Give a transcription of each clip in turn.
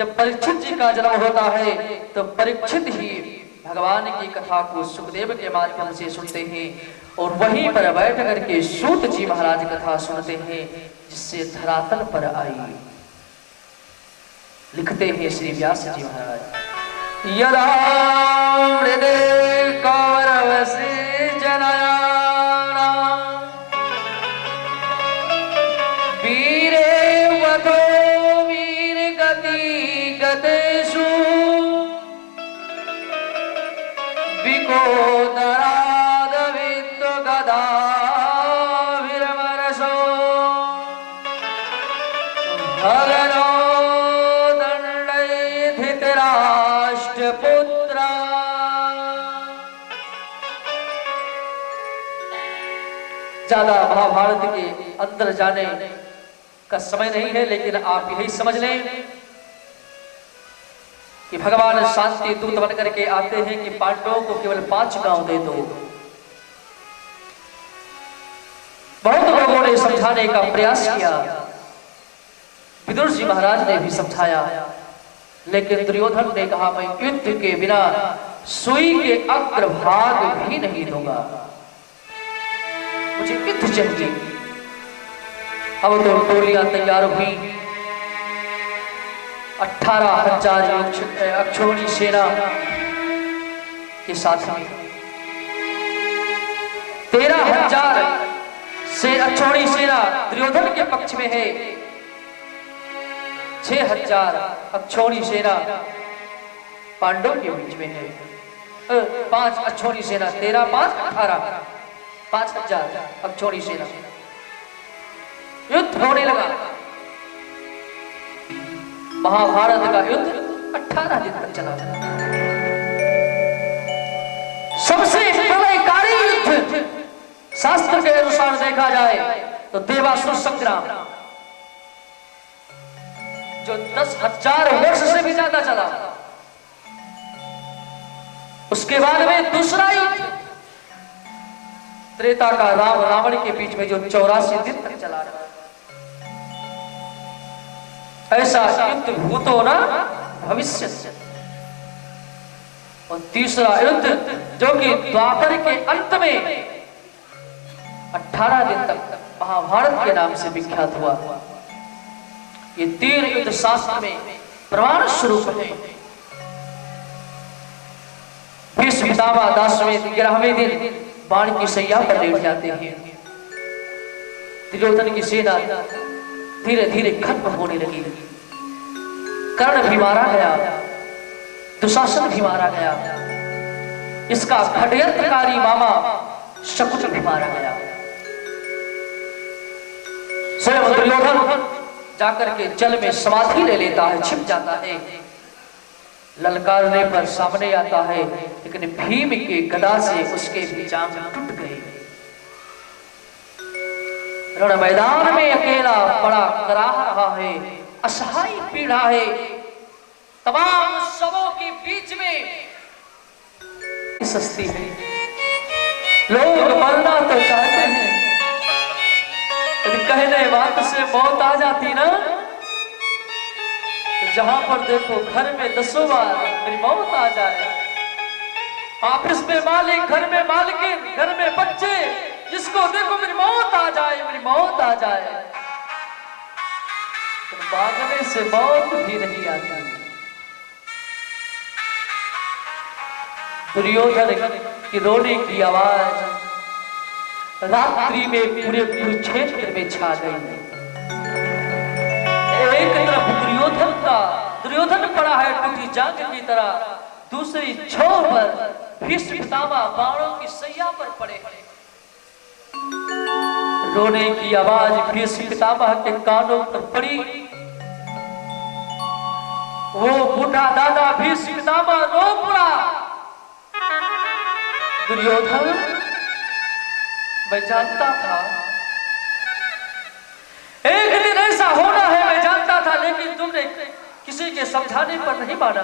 जब परीक्षित जी का जन्म होता है तो परीक्षित ही भगवान की कथा को सुखदेव के माध्यम से सुनते हैं और वहीं पर बैठ करके सूत जी महाराज कथा सुनते हैं, जिससे धरातल पर आई। लिखते हैं श्री व्यास जी महाराज, यदा मृदे कौरवसे जनयाना वीरे वधो वीर गति गतेषु विकोदराद विद्व गदा विरमरसो भगनो दंडै धृतराष्ट्रपुत्रा। ज्यादा महाभारत के अंदर जाने का समय नहीं है, लेकिन आप यही समझ लें कि भगवान शांति दूत बन करके आते हैं कि पांडवों को केवल 5 गांव दे दो। बहुत लोगों ने समझाने का प्रयास किया, विदुर जी महाराज ने भी समझाया, लेकिन दुर्योधन ने कहा मैं युद्ध के बिना सुई के अग्रभाग भी नहीं दूंगा, मुझे युद्ध चाहिए। अब तो टोलियां तैयार हुई, 18,000 अक्षौणी सेना के साथ में 13,000 से अक्षौणी सेना दुर्योधन के पक्ष में है, 6,000 अक्षौणी सेना पांडव के बीच में है। 5 अक्षौणी सेना, 13, 5, 18, 5,000 अक्षौणी सेना। युद्ध होने लगा। महाभारत का युद्ध 18 दिन तक चला। सबसे प्रलयकारी युद्ध शास्त्र के अनुसार देखा जाए तो देवासुर संग्राम, जो 10,000 वर्ष से भी ज्यादा चला। उसके बाद में दूसरा युद्ध त्रेता का राम रावण के बीच में, जो 84 दिन तक चला रहा। ऐसा युद्ध भूतो न भविष्य। और तीसरा युद्ध जो कि द्वापर के अंत में 18 दिन तक महाभारत के नाम से विख्यात हुआ। ये 3 युद्ध शास्त्र में प्रमाण स्वरूप है। भीष्म पितामह 10वें 11वें दिन बाण की सैया पर लेट जाते हैं। दुर्योधन की सेना धीरे धीरे खत्म होने लगी। कर्ण भी मारा गया, दुशासन भी मारा गया, इसका षड्यंत्रकारी मामा शकुनी भी मारा गया। स्वयं दुर्योधन जाकर के जल में समाधि ले लेता है, छिप जाता है। ललकारने पर सामने आता है, लेकिन भीम के गदा से उसके भी जांघ टूट गए। रण मैदान में अकेला पड़ा कराह रहा है, असहाय पीड़ा है। तमाम शवों के बीच में सस्ती है। लोग मरना तो चाहते हैं, यदि कहने बात से मौत आ जाती ना, तो जहां पर देखो घर में 10 बार मेरी मौत आ जाए, ऑफिस में मालिक, घर में मालकिन, घर में बच्चे, जिसको देखो मेरी मौत आ जाए, मेरी मौत आ जाए, तो भागने से मौत भी नहीं आती। दुर्योधन की रोने की आवाज रात्रि में पूरे कुरुक्षेत्र में छा गई। एक तरफ दुर्योधन पड़ा है टूटी जांघ की तरह, दूसरी छोर पर भीष्म पितामह बाणों की सैया पर पड़े हैं। रोने की आवाज भीष्म पितामह के कानों पर पड़ी। वो बूढ़ा दादा भीष्म पितामह रो पड़ा। दुर्योधन, मैं जानता था एक दिन ऐसा होना है, मैं जानता था, लेकिन तुमने किसी के समझाने पर नहीं माना।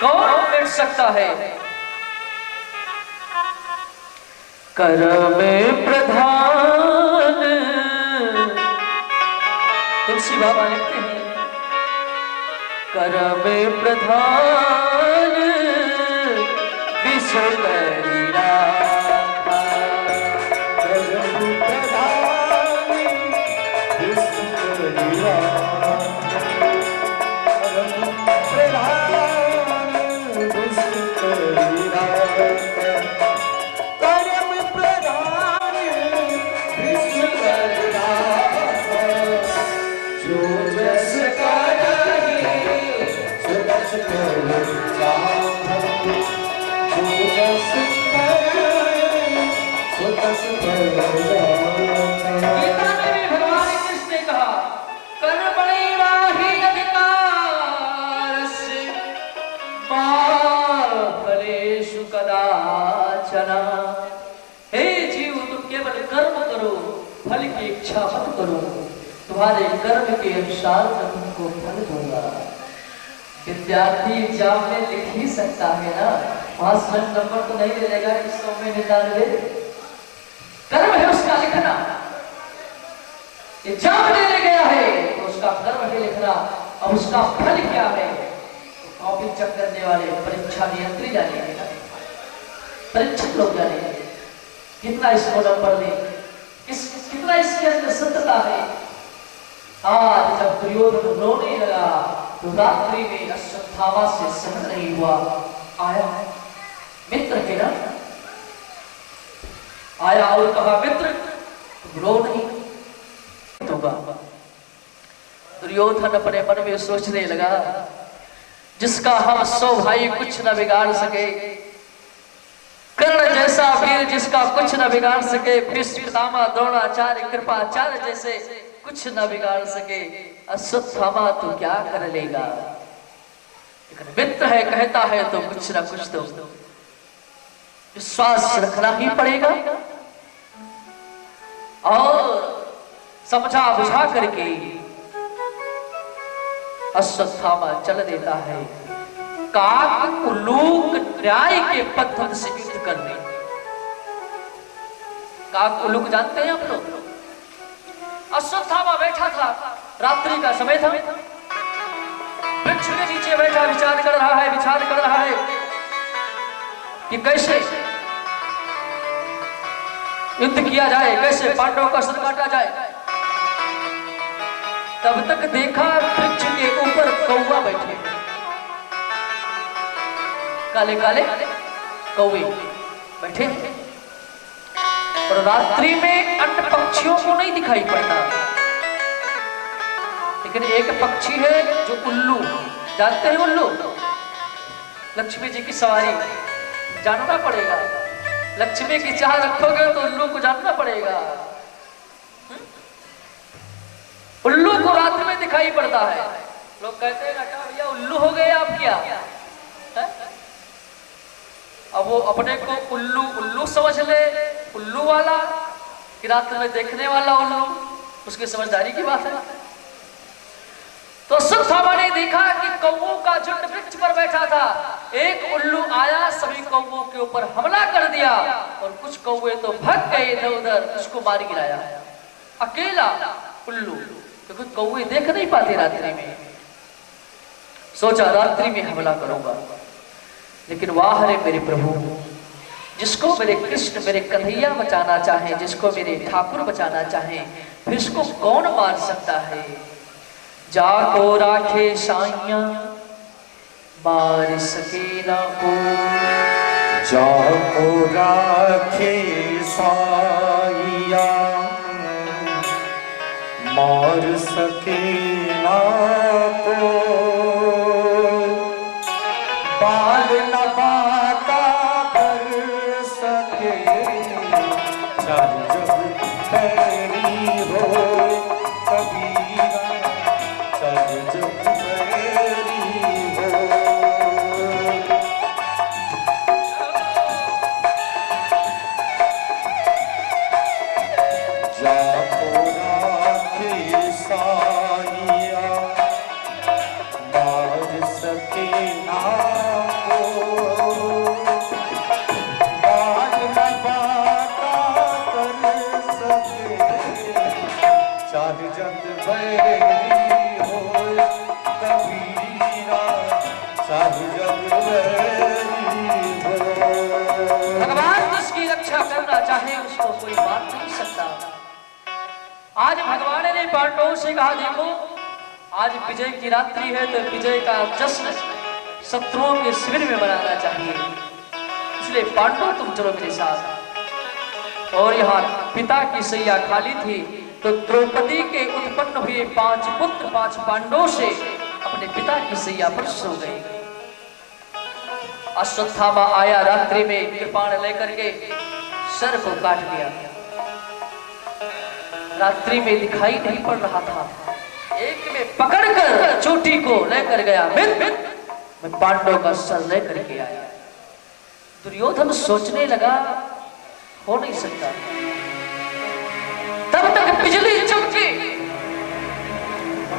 कौन मिट सकता है? कर में प्रधान तुलसी बाबा लिखते हैं, कर में प्रधान विश्व करी राखा, कर में प्रधान विश्व करी राखा, कर में प्रधान विश्व करी राखा, कर में प्रधान विश्व करी राखा, जो जस करहि सो तस करि राखा, जो जस करहि सो तस करि राखा। गीता में भी भगवान कृष्ण ने कहा, कर्मणि वाहि अधिकारस्य मा फलेषु कदाचन। हे जीव, तुम केवल कर्म करो, फल की इच्छा मत करो, तुम्हारे कर्म के अनुसार मैं तुमको फल दूंगा। विद्यार्थी एग्जाम में लिख ही सकता है ना, वहां नंबर तो नहीं मिलेगा कि 100 में 99। कर्म है उसका लिखना, एग्जाम देने गया है तो उसका कर्म है लिखना, अब उसका फल क्या है तो कॉपी चेक करने वाले परीक्षा नियंत्री जानेंगे ना, परीक्षक लोग जानेंगे कितना इसको नंबर दे, कितना इसके अंदर सत्यता है। आज जब दुर्योधन रोने लगा तो रात्रि में अश्वत्थामा से सहन नहीं हुआ, आया मित्र के ना आया और कहा, मित्र तुम रो नहीं होगा। दुर्योधन अपने मन में सोचने लगा, जिसका हम 100 भाई कुछ न बिगाड़ सके, कर्ण जैसा वीर जिसका कुछ न बिगाड़ सके, भीष्म पितामह द्रोणाचार्य कृपाचार्य जैसे कुछ न बिगाड़ सके, अश्वत्थामा तो क्या कर लेगा। लेकिन मित्र है, कहता है तो कुछ न कुछ तो विश्वास रखना ही पड़ेगा। और समझा बुझा करके अश्वत्थामा चल देता है काक उल्लूक न्याय के पद्धति से युद्ध करने। काक उल्लूक जानते हैं आप लोग? अश्वत्थामा बैठा था, रात्रि का समय था, वृक्ष के नीचे बैठा विचार कर रहा है कि कैसे युद्ध किया जाए, कैसे पांडवों का सर काटा जाए। तब तक देखा वृक्ष के ऊपर कौवा बैठे, काले काले कौवे बैठे, और रात्रि में अन्य पक्षियों को नहीं दिखाई पड़ता, लेकिन एक पक्षी है जो उल्लू, जानते हैं उल्लू? लक्ष्मी जी की सवारी जानना पड़ेगा, लक्ष्मी की चाह रखोगे तो उल्लू को जानना पड़ेगा। उल्लू को रात में दिखाई पड़ता है, लोग कहते हैं ना भैया उल्लू हो गए आप क्या है? अब वो अपने को उल्लू समझ ले, उल्लू वाला कि रात में देखने वाला उल्लू, उसकी समझदारी की बात है। तो अश्वत्थामा ने देखा कि कौवों का झुंड वृक्ष पर बैठा था, एक उल्लू आया, सभी कौवों के ऊपर हमला कर दिया, और कुछ कौवे तो भाग गए इधर उधर, उसको मार गिराया। अकेला उल्लू, क्योंकि तो कौवे देख नहीं पाते रात्रि में। सोचा रात्रि में हमला करूंगा, लेकिन वाह रे मेरे प्रभु, जिसको मेरे कृष्ण मेरे कन्हैया बचाना चाहे, जिसको मेरे ठाकुर बचाना चाहे, फिर इसको कौन मार सकता है। जाको राखे साइया मार सके ना को, जाको राखे साइया मार सके ना को, बाल न बाता कर सके, चाहे जब पैरी हो कबीरा, चाहे जब पैरी हो। जाको राखे साइया चाहे जग बैरी हो कबीरा, चाहे जग बैरी हो। भगवान जिसकी रक्षा करना चाहे उसको कोई मार नहीं सकता। आज भगवान ने पांडवों से कहा, देखो आज विजय की रात्रि है तो विजय का जश्न शत्रुओं के शिविर में मनाना चाहिए, इसलिए पांडव तुम चलो मेरे साथ। और यहाँ पिता की सैया खाली थी तो द्रौपदी के उत्पन्न हुए 5 पुत्र 5 पांडवों से अपने पिता की सैया पर सो गए। अश्वत्थामा आया रात्रि में कृपाण लेकर के सर को काट लिया। रात्रि में दिखाई नहीं पड़ रहा था, एक में पकड़कर चोटी को लेकर गया, मैं पांडव का सर लेकर के आया। दुर्योधन सोचने लगा हो नहीं सकता। तब तक बिजली चमकी,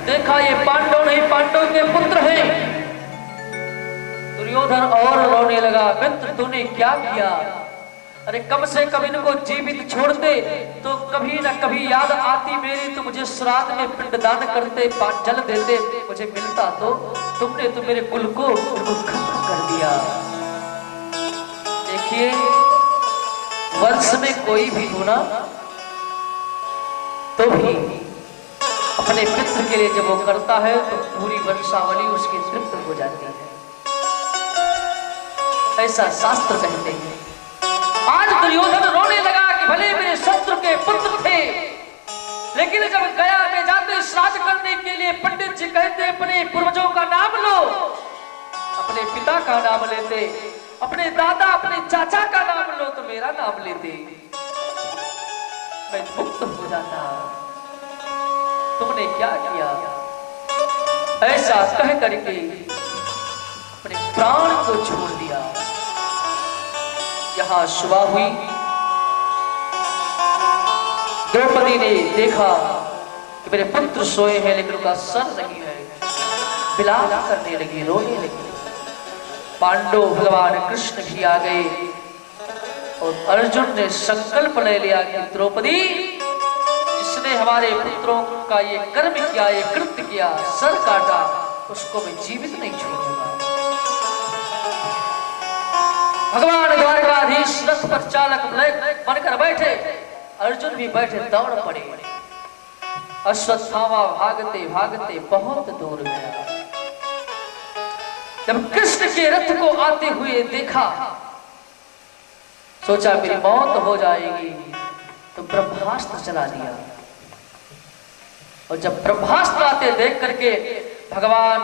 देखा ये पांडव नहीं पांडव के पुत्र हैं। दुर्योधन और रोने लगा, मित्र तूने क्या किया? अरे कम से कम इनको जीवित छोड़ते तो कभी न कभी याद आती मेरी, तो मुझे श्राद्ध में पिंडदान करते, जल देते, मुझे मिलता। तो तुमने तो मेरे कुल को खत्म कर दिया। देखिए वंश में कोई भी होना तो भी अपने पितृ के लिए जब वो करता है तो पूरी वंशावली उसकी तृप्त हो जाती है, ऐसा शास्त्र कहते हैं। आज दुर्योधन रोने लगा कि भले मेरे शत्रु के पुत्र थे, लेकिन जब गया में जाते श्राद्ध करने के लिए पंडित जी कहते अपने पूर्वजों का नाम लो, अपने पिता का नाम लेते, अपने दादा अपने चाचा का नाम लो तो मेरा नाम लेते, मैं मुक्त हो जाता। तुमने क्या किया? ऐसा कह करके अपने प्राण को छोड़ दिया। यहां सुबह हुई, द्रौपदी ने देखा कि मेरे पुत्र सोए हैं लेकिन उनका सर नहीं है, विलाप करने लगी, रोने लगी। पांडव भगवान कृष्ण भी आ गए और अर्जुन ने संकल्प ले लिया कि द्रौपदी जिसने हमारे पुत्रों का ये कर्म किया, ये कृत्य किया, सर काटा, उसको मैं जीवित नहीं छोड़ूंगा। भगवान द्वारकाधीश रथ पर चालक बनकर बैठे, अर्जुन भी बैठे, दौड़ पड़े। अश्वत्थामा भागते भागते बहुत दूर गया। जब कृष्ण के रथ को आते हुए देखा, सोचा मेरी मौत हो जाएगी, तो ब्रह्मास्त्र चला दिया। और जब ब्रह्मास्त्र आते देख करके भगवान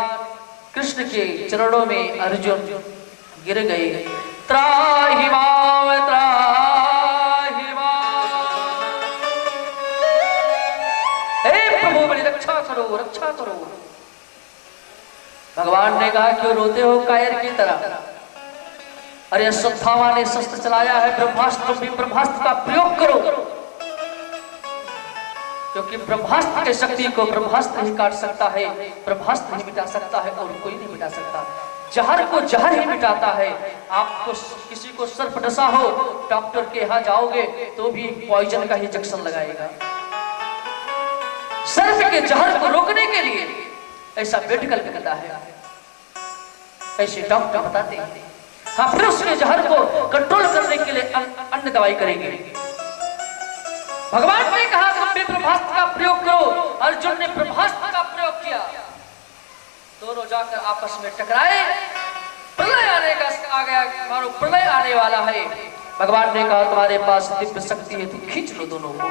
कृष्ण के चरणों में अर्जुन गिर गए। त्राहि माम त्राहि माम, हे प्रभु मेरी रक्षा करो, रक्षा करो। भगवान ने कहा क्यों रोते हो कायर की तरह? अरे अश्वत्थामा ने शस्त्र चलाया है ब्रह्मास्त्र, भी ब्रह्मास्त्र का प्रयोग करो, क्योंकि ब्रह्मास्त्र की शक्ति को ब्रह्मास्त्र ही काट सकता है, ब्रह्मास्त्र ही मिटा सकता है और कोई नहीं मिटा सकता। जहर को जहर ही मिटाता है। आपको किसी को सर्प डसा हो, डॉक्टर के यहाँ जाओगे तो भी पॉइजन का ही इंजेक्शन लगाएगा। सर्प के जहर को रोकने के लिए ऐसा मेडिकल कहता है, ऐसे डॉक्टर बताते हैं। हाँ, फिर उसके जहर को कंट्रोल करने के लिए अन्य दवाई करेंगे। भगवान ने कहा तुम भी ब्रह्मास्त्र का प्रयोग करो। अर्जुन ने ब्रह्मास्त्र का प्रयोग किया, दोनों जाकर आपस में टकराए। प्रलय आने का आ गया, मानो प्रलय आने वाला है। भगवान ने कहा तुम्हारे पास दिव्य शक्ति है तो खींच लो दोनों को।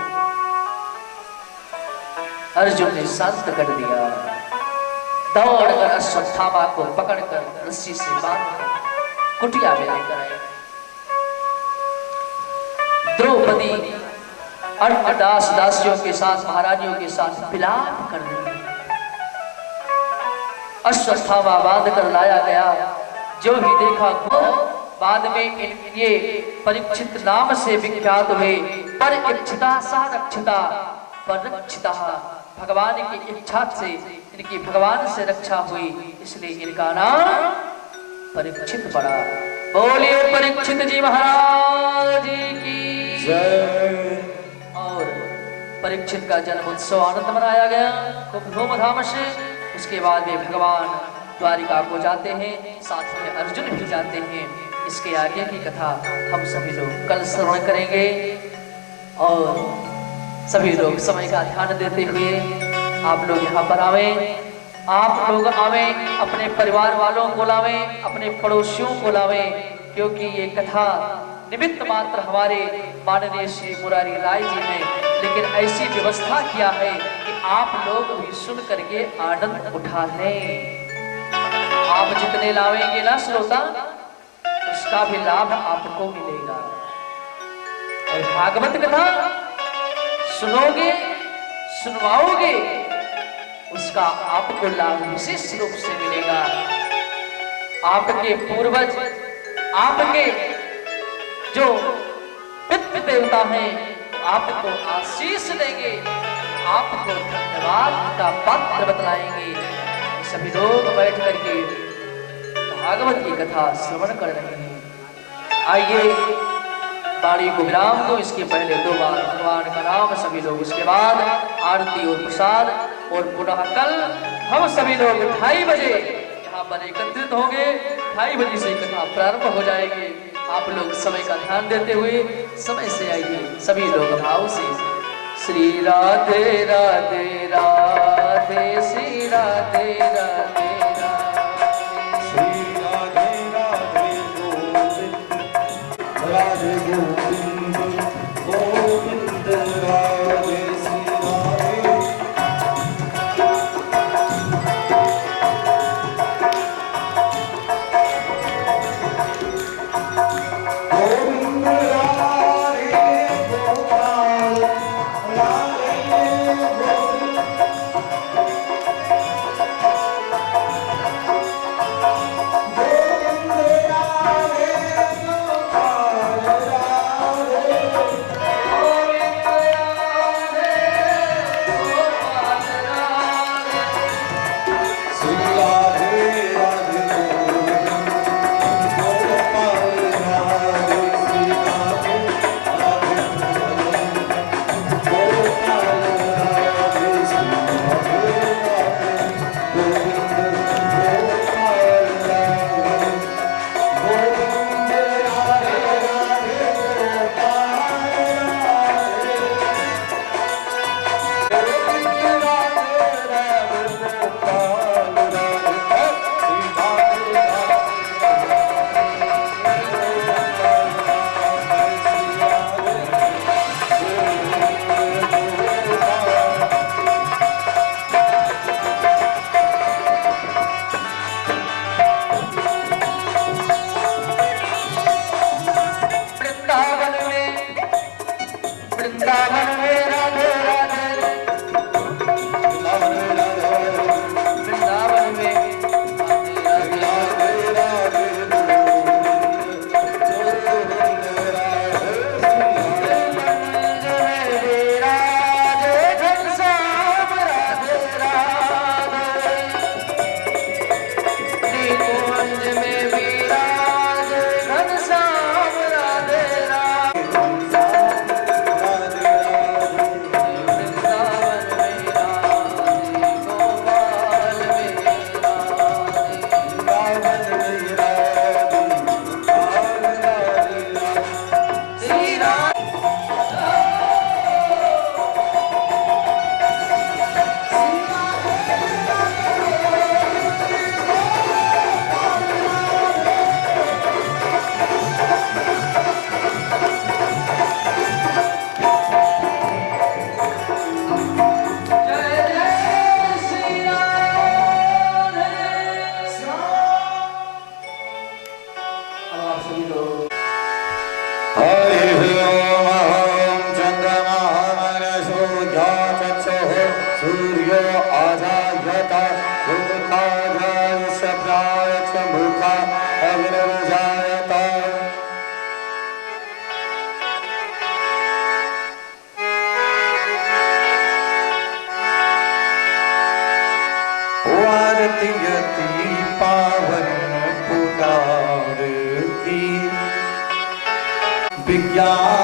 अर्जुन ने शांत कर दिया, दौड़कर अश्वत्थामा को पकड़कर रस्सी से बांधकर कुटिया में लेकर आए। द्रौपदी अन्य दास दासियों के साथ, महारानियों के साथ विलाप कर रही। अश्वत्थामा बांध कर लाया गया, जो भी देखा वो बाद में ये परीक्षित नाम से विख्यात हुए। परिक्षिता सारक्षिता परक्षिता, भगवान की इच्छा से इनकी भगवान से रक्षा हुई, इसलिए इनका नाम परीक्षित पड़ा। बोलिए परीक्षित जी महाराज की जय। और परीक्षित का जन्म उत्सव आनंद मनाया गया खूब धूमधाम से। उसके बाद में भगवान द्वारिका को जाते हैं, साथ में अर्जुन भी जाते हैं। इसके आगे की कथा हम सभी लोग कल श्रवण करेंगे। और सभी लोग समय का ध्यान देते हुए आप लोग यहाँ पर आवे, आप लोग आवे, अपने परिवार वालों को लावे, अपने पड़ोसियों को लावे, क्योंकि ये कथा निमित्त मात्र हमारे माननीय श्री मुरारी लाल जी ने, लेकिन ऐसी व्यवस्था किया है कि आप लोग भी सुन करके आनंद उठा लें। आप जितने लावेंगे ना श्रोता, उसका भी लाभ आपको मिलेगा। और भागवत कथा सुनोगे, सुनवाओगे, उसका आपको लाभ विशेष रूप से मिलेगा। आपके पूर्वज, आपके जो पितृ देवता हैं, आपको आशीष देंगे, आपको धन्यवाद का पात्र बतलाएंगे। सभी लोग बैठ करके भागवत की कथा श्रवण कर रहे हैं। आइए वाणी को विराम दो। इसके पहले 2 बार भगवान का नाम सभी लोग, उसके बाद आरती और प्रसाद। और पुनः कल हम सभी लोग 2:30 बजे यहाँ पर एकत्रित होंगे। 2:30 बजे से कथा प्रारंभ हो जाएगी। आप लोग समय का ध्यान देते हुए समय से आइए, सभी लोग भाव से। श्री राधे राधे राधे, श्री राधे राधे राधे, श्री राधे राधे गोविंद, राधे गोविंद गोविंद, राधे श्री राधे। गोविंद राधे गोपाल, राधे गोविंद, विज्ञान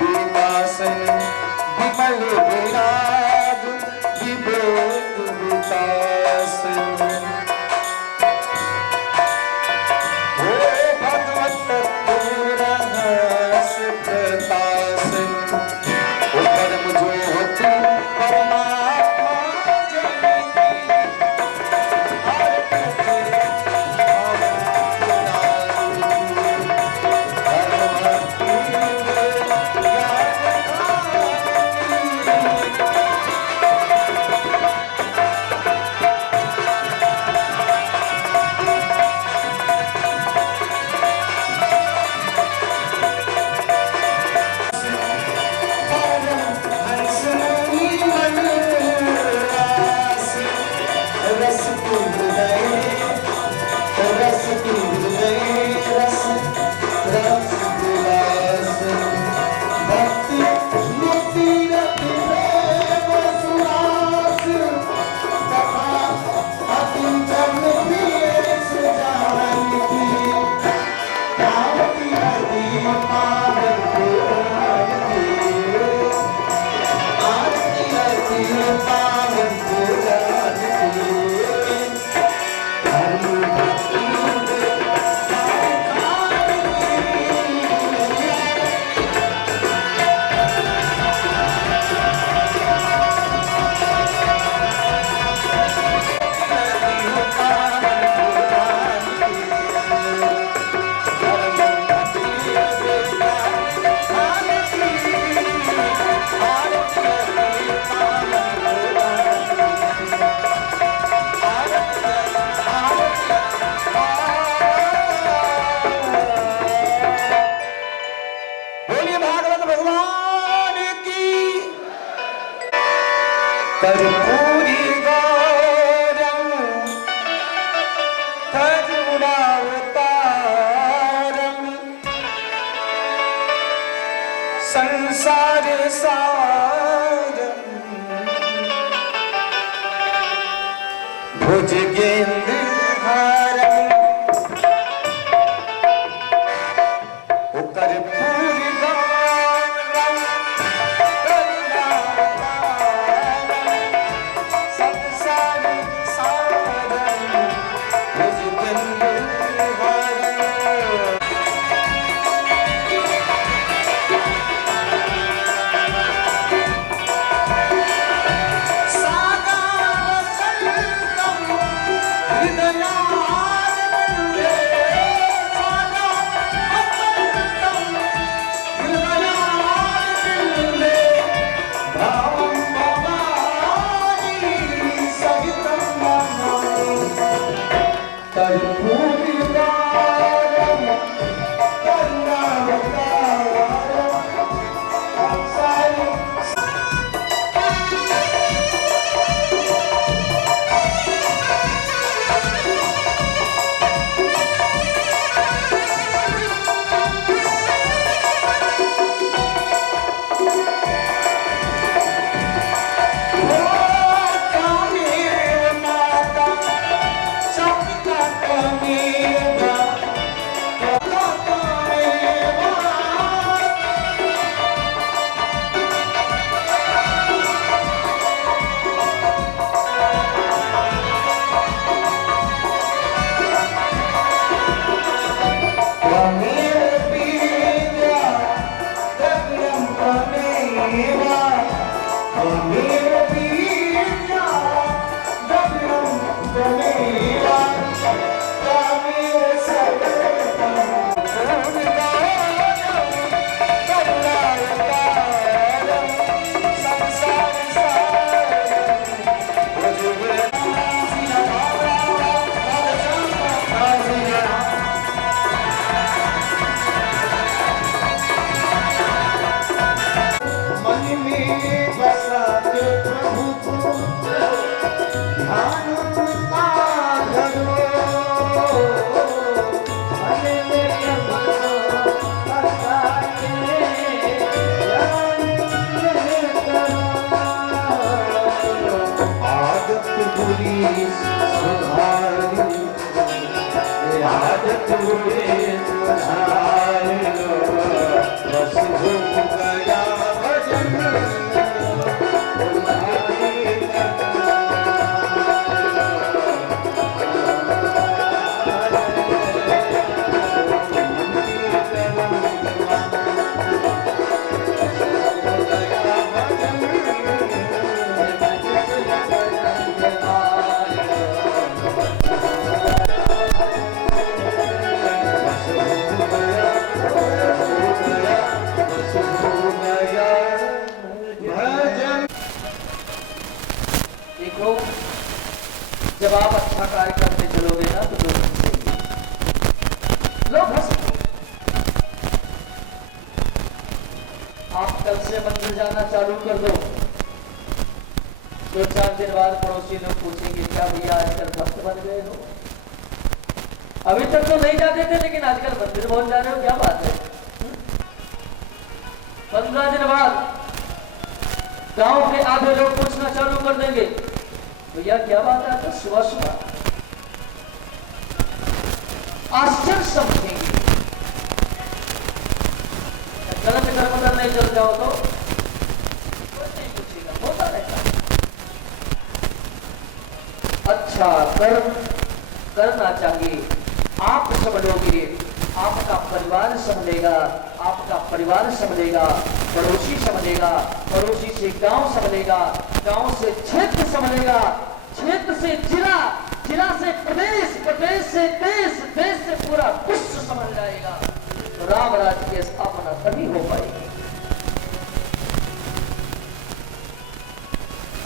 विकासन विमल विराज विवेक विकासन हो भगवत रहस्य प्रकाशन हो परम ज्योति परमात्मा जगती बोलिए भागवत भगवान की कर्पूरी गौरम करुणावतारम संसार सारम भुजगेंद्र हारम कर्पूरी गौरम करुणावतारम संसार सारम भुजगेंद्र हारम सागर संगम जब आप अच्छा कार्य करते चलोगे ना तो लोग हंसेंगे, लोग हंसेंगे। आप कल से मंदिर जाना चालू कर दो, 2-4 दिन बाद पड़ोसी लोग पूछेंगे क्या भैया आजकल भक्त बन गए हो? अभी तक तो नहीं जाते थे लेकिन आजकल मंदिर पहुंच जा रहे हो, क्या बात है? 15 दिन बाद गांव के आधे लोग पूछना चालू कर देंगे भैया क्या बात है तो सुबह सुबह आश्चर्य समझेंगे। गलत कर्म करने चल जाओ तो कोई नहीं पूछेगा, होता रहता है। अच्छा कर्म करना चाहिए, आप समझोगे, आपका परिवार समझेगा, आपका परिवार समझेगा, पड़ोसी समझेगा, पड़ोसी से गांव समझेगा, गांव से क्षेत्र समझेगा, क्षेत्र से जिला, जिला से प्रदेश, प्रदेश से देश, देश से पूरा विश्व समझ जाएगा। तो राम राज्य की स्थापना तभी हो पाएगी।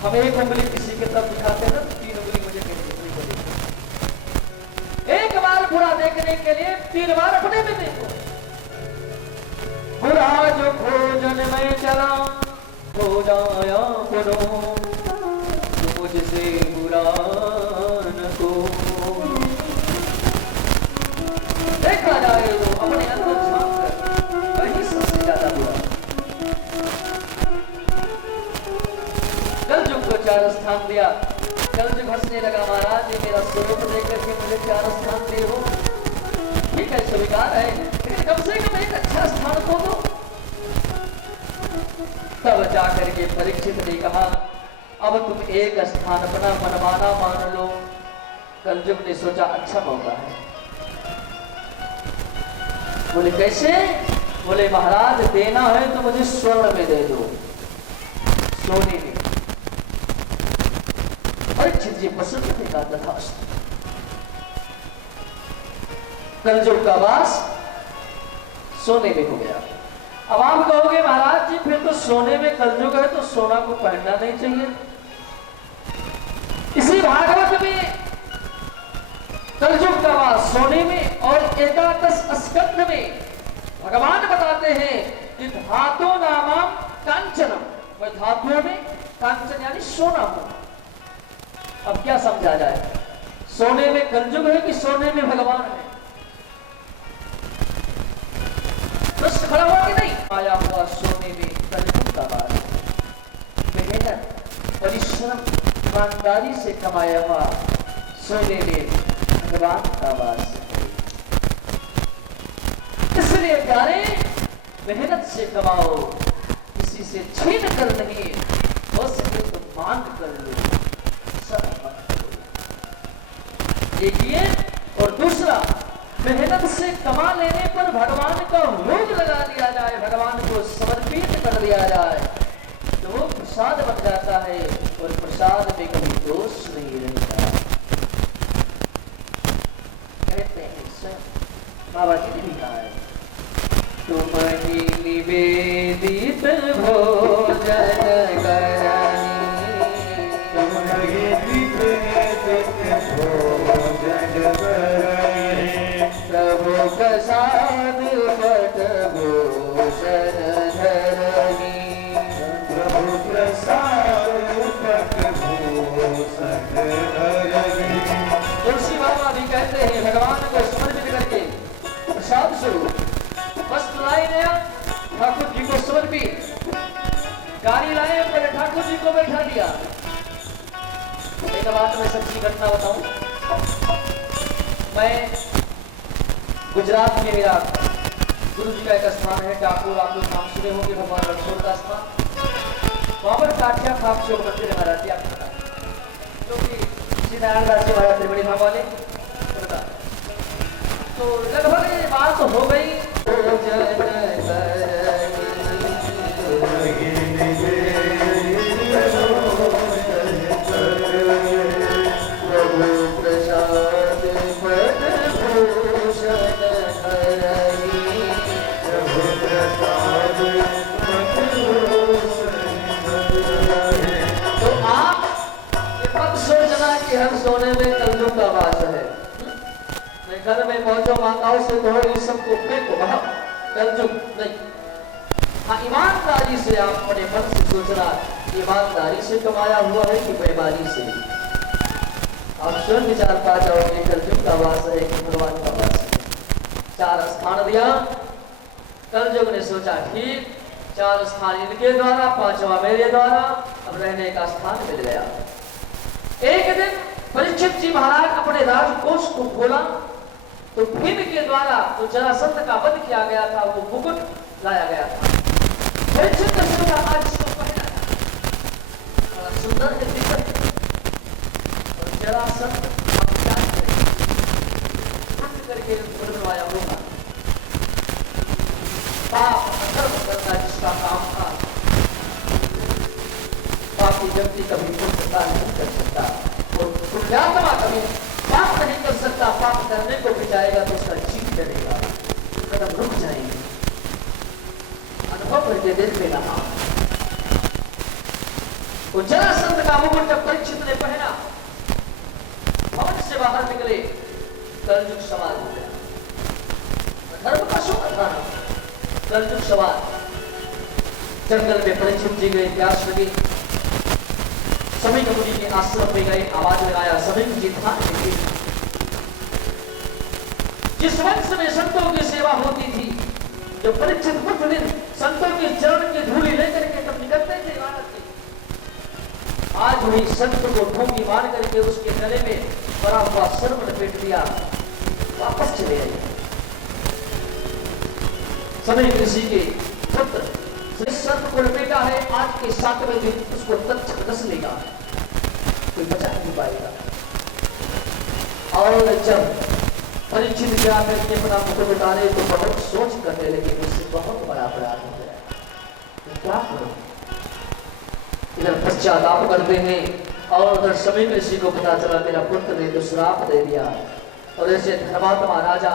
हम एक उंगली किसी की तरफ दिखाते हैं ना, 3 उंगली मुझे कहते हैं। एक बार बुरा देखने के लिए 3 बार अपने में देखो। बुरा जो खोजन में चला हो जाया करो, जो मुझसे बुरा न को। देखा जाए तो अपने अंदर झांक कर वही सबसे ज्यादा बुरा। कल जो को 4 स्थान दिया, कल जो हंसने लगा महाराज ये मेरा स्वरूप देख करके मुझे 4 स्थान दे हो, ठीक है स्वीकार है, लेकिन कम से कम एक अच्छा स्थान तो दो। तब जाकर के परीक्षित ने कहा अब तुम एक स्थान अपना मनमाना मान लो। कलजुग ने सोचा अच्छा मौका है। बोले कैसे? बोले महाराज देना है तो मुझे स्वर्ण में दे दो, सोने में। परीक्षित जी पसंद देगा तथास्तु। कलजुग का वास सोने में हो गया। अब आप कहोगे महाराज जी फिर तो सोने में कलजुग है तो सोना को पहनना नहीं चाहिए। इसी भागवत में कलजुग का वास सोने में और 11 स्कंध में भगवान बताते हैं कि धातु नामम कांचनम, वह धातुओं में कांचन यानी सोना हो। अब क्या समझा जाए, सोने में कलजुग है कि सोने में भगवान है? प्रश्न खड़ा हुआ कि नहीं? आया हुआ सोने में कलजुग का वास, मेहनत परिश्रम ईमानदारी से कमाया हुआ सोने में भगवान का वास है। इसलिए प्यारे मेहनत से कमाओ, किसी से छीन कर नहीं, हो सके तो मांग कर लो, एक ये। और दूसरा, मेहनत से कमा लेने पर भगवान का भोग लगा दिया जाए, भगवान को समर्पित कर दिया जाए तो वो प्रसाद बन जाता है और प्रसाद में कभी दोष नहीं रहता। कहते हैं बाबा जी ने भी कहा है तुम ही निवेदित भोजन करानी, तुम ही निवेदित भोजन करानी, प्रभु प्रसाद पट भूषण धरनी, प्रभु प्रसाद पट भूषण धरनी। तुलसी बाबा भी कहते हैं भगवान को समर्पित करके प्रसाद स्वरूप वस्त्र लाए नया ठाकुर जी को समर्पित, गाड़ी लाए पहले ठाकुर जी को बैठा दिया। एक बात मैं सच्ची घटना बताऊं, मैं गुजरात में मेरा गुरु जी का एक स्थान है डाकोर, आप लोग नाम सुने होंगे भगवान रणछोड़ का स्थान। वहां पर काठिया खाप चौक मंदिर है महाराज जी, आपको पता है, जो कि श्री नारायण दास जी महाराज त्रिवेणी धाम वाले। तो लगभग ये बात हो गई हम सोने में घर में मौजो माताओं से कहो इस सबको फेंको बाहर, कलयुग नहीं। हाँ, ईमानदारी से आप अपने मन से सोचना, ईमानदारी से कमाया हुआ है कि बेईमानी से। आप स्वयं विचार पा जाओगे कलयुग का वास है कि भगवान का वास है। 4 स्थान दिया, कलयुग ने सोचा ठीक 4 स्थान इनके द्वारा, 5वां मेरे द्वारा, अब रहने का स्थान मिल गया। एक दिन परीक्षित जी महाराज अपने राजकोष को खोला तो भीम के द्वारा जो जरासंध का वध किया गया था वो मुकुट लाया गया था। परीक्षित ने सोचा आज इसको पहना है, बड़ा सुंदर है दिक्कत। और जरासंध अब क्या करें, उठ करके बुलवाया होगा। पाप धर्म करना जिसका काम था, पापी व्यक्ति कभी पुण्य नहीं कर सकता और पुण्यात्मा कभी पाप नहीं कर सकता। पाप करने को भी जाएगा तो उसका जीव चलेगा, कदम रुक जाएंगे। अनुभव करके दिल में रहा। तो जरासंध का मुकुट जब परीक्षित ने पहना, भवन से बाहर निकले, कलयुग सवार हो गया। धर्म का शोक था, कलयुग सवार। जंगल में परीक्षित जी गए, प्यास लगी, समीक मुनि के आश्रम में गए, आवाज लगाया समीक जी ध्यान दीजिए। जिस वंश में संतों की सेवा होती थी, जो परीक्षित प्रतिदिन संतों के चरण की धूलि लेकर के तब निकलते थे इबादत के, आज वही संत को ठोंगी मार करके उसके गले में बड़ा हुआ सर्प लपेट दिया, वापस चले आए। समीक ऋषि के पुत्र सर्प को लपेटा है, आज के 7वें दिन उसको तत्क्षण डस लेगा, कोई बचा नहीं पाएगा। और जब परीक्षित गया करके अपना मुकुट उतारे तो बहुत सोच करने लगे, मुझसे बहुत बड़ा अपराध हो गया, तो क्या करूं। इधर पश्चाताप करते हैं और उधर समीक ऋषि को पता चला मेरा पुत्र ने तो श्राप दे दिया। और ऐसे धर्मात्मा राजा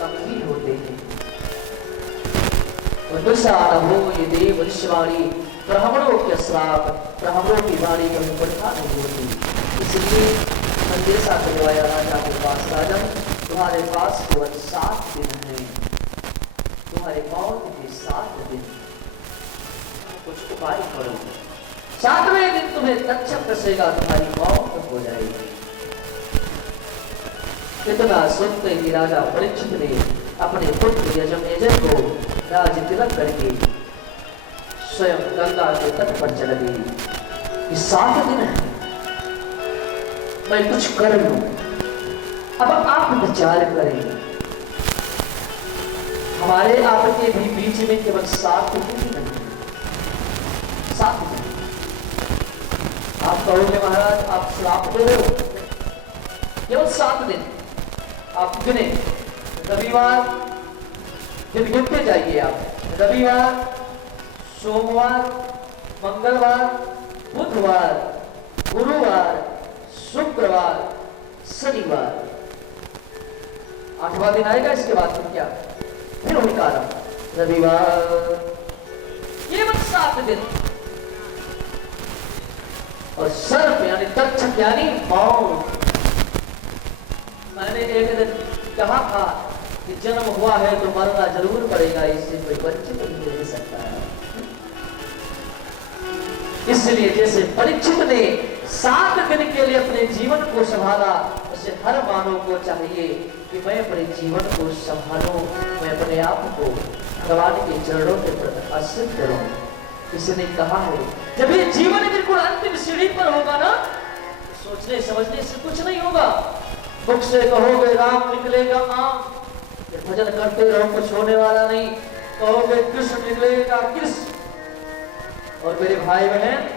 कभी होते हैं। हो ये देव भविष्यवाणी, ब्राह्मणों के श्राप, ब्राह्मणों की वाणी कभी बढ़ा नहीं होती। इसलिए संदेशा करवाया राजा के पास, राजन तुम्हारे पास केवल 7 दिन है, तुम्हारे मौत के 7 दिन, कुछ उपाय करो। 7वें दिन तुम्हें तक्षक कसेगा, तुम्हारी मौत हो जाएगी। इतना सुनते ही राजा परीक्षित ने अपने पुत्र यजमेजय को राज तिलक करके स्वयं गंगा के तट पर चल गई। 7 दिन है, मैं कुछ कर लूं, अब आप विचार करें। हमारे आपके भी बीच में केवल 7 दिन ही नहीं, 7 दिन। आप कहोगे महाराज आप श्राप दे रहे हो, केवल 7 दिन आप गिने। रविवार दिन गिनते जाइए आप, रविवार, सोमवार, मंगलवार, बुधवार, गुरुवार, शुक्रवार, शनिवार, 8वां दिन आएगा। इसके बाद फिर क्या, फिर वही कारण, रविवार, केवल 7 दिन। और सर्प यानी तक्षक यानी मौत। मैंने एक दिन कहा था कि जन्म हुआ है तो मरना जरूर पड़ेगा, इससे कोई वंचित नहीं रह सकता है। इसलिए जैसे परीक्षित ने 7 दिन के लिए अपने जीवन को संभाला, उसे हर मानव को चाहिए कि मैं अपने जीवन को संभालूं, मैं अपने आप को भगवान के चरणों के प्रति आश्रित करूं। किसी ने कहा है जब ये जीवन बिल्कुल अंतिम सीढ़ी पर होगा ना, तो सोचने समझने से कुछ नहीं होगा। मुख से कहोगे राम निकलेगा आम, भजन करते रहो कुछ होने वाला नहीं। कहोगे कृष्ण निकलेगा कृष्ण। और मेरे भाई बहन,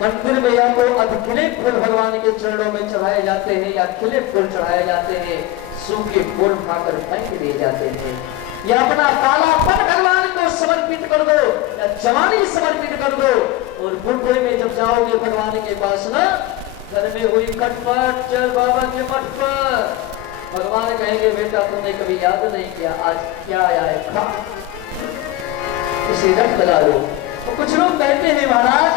मंदिर में या तो अधखिले फूल भगवान के चरणों में चढ़ाए जाते हैं या खिले फूल चढ़ाए जाते हैं, सूखे फूल खाकर फेंक दिए जाते हैं। या अपना कालापन भगवान को समर्पित कर दो या जवानी समर्पित कर दो। और बुढ़े में जब जाओगे भगवान के पास ना, घर में हुई खटपट, चल बाबा के मठ पर, भगवान कहेंगे बेटा तुमने कभी याद नहीं किया, आज क्या आया है खा, इसे रख लगा लो। तो कुछ लोग कहते हैं महाराज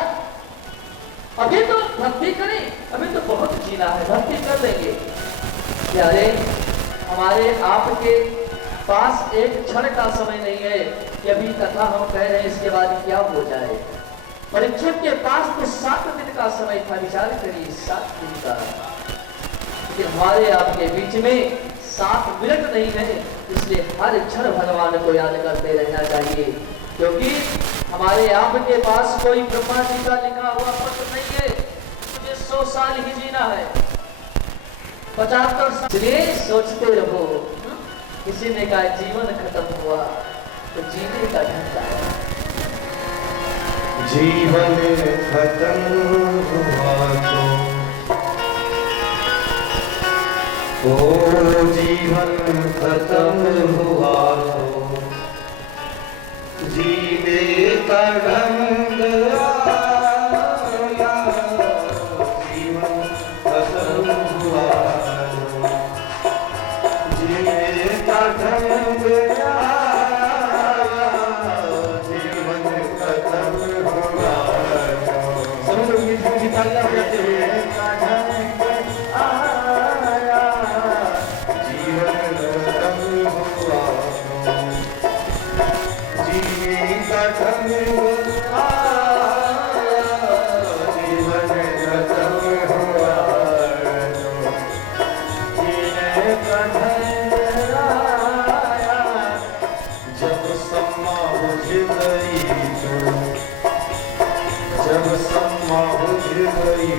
अभी तो भक्ति करें, अभी तो बहुत जीना है, भक्ति कर लेंगे। प्यारे हमारे आपके पास एक क्षण का समय नहीं है कि अभी कथा हम कह रहे हैं इसके बाद क्या हो जाए। परीक्षक के पास तो 7 दिन का समय था, विचार करिए 7 दिन का, लेकिन हमारे आपके बीच में 7 मिनट नहीं है। इसलिए हर क्षण भगवान को याद करते रहना चाहिए, क्योंकि हमारे आपके पास कोई ब्रह्मा जी का लिखा हुआ पत्र नहीं है। मुझे 100 साल ही जीना है, 75 साल सोचते रहो। किसी ने कहा जीवन खत्म हुआ तो जीने का ढंग आया। जीवन खत्म हुआ तो जीवन खत्म हुआ तो जीने का ढंग आया। जीवन खत्म हुआ तो जीने का ढंग आया। जीवन खत्म हुआ सब लोग गीत गाते हुए जब सम्मा बुझ गई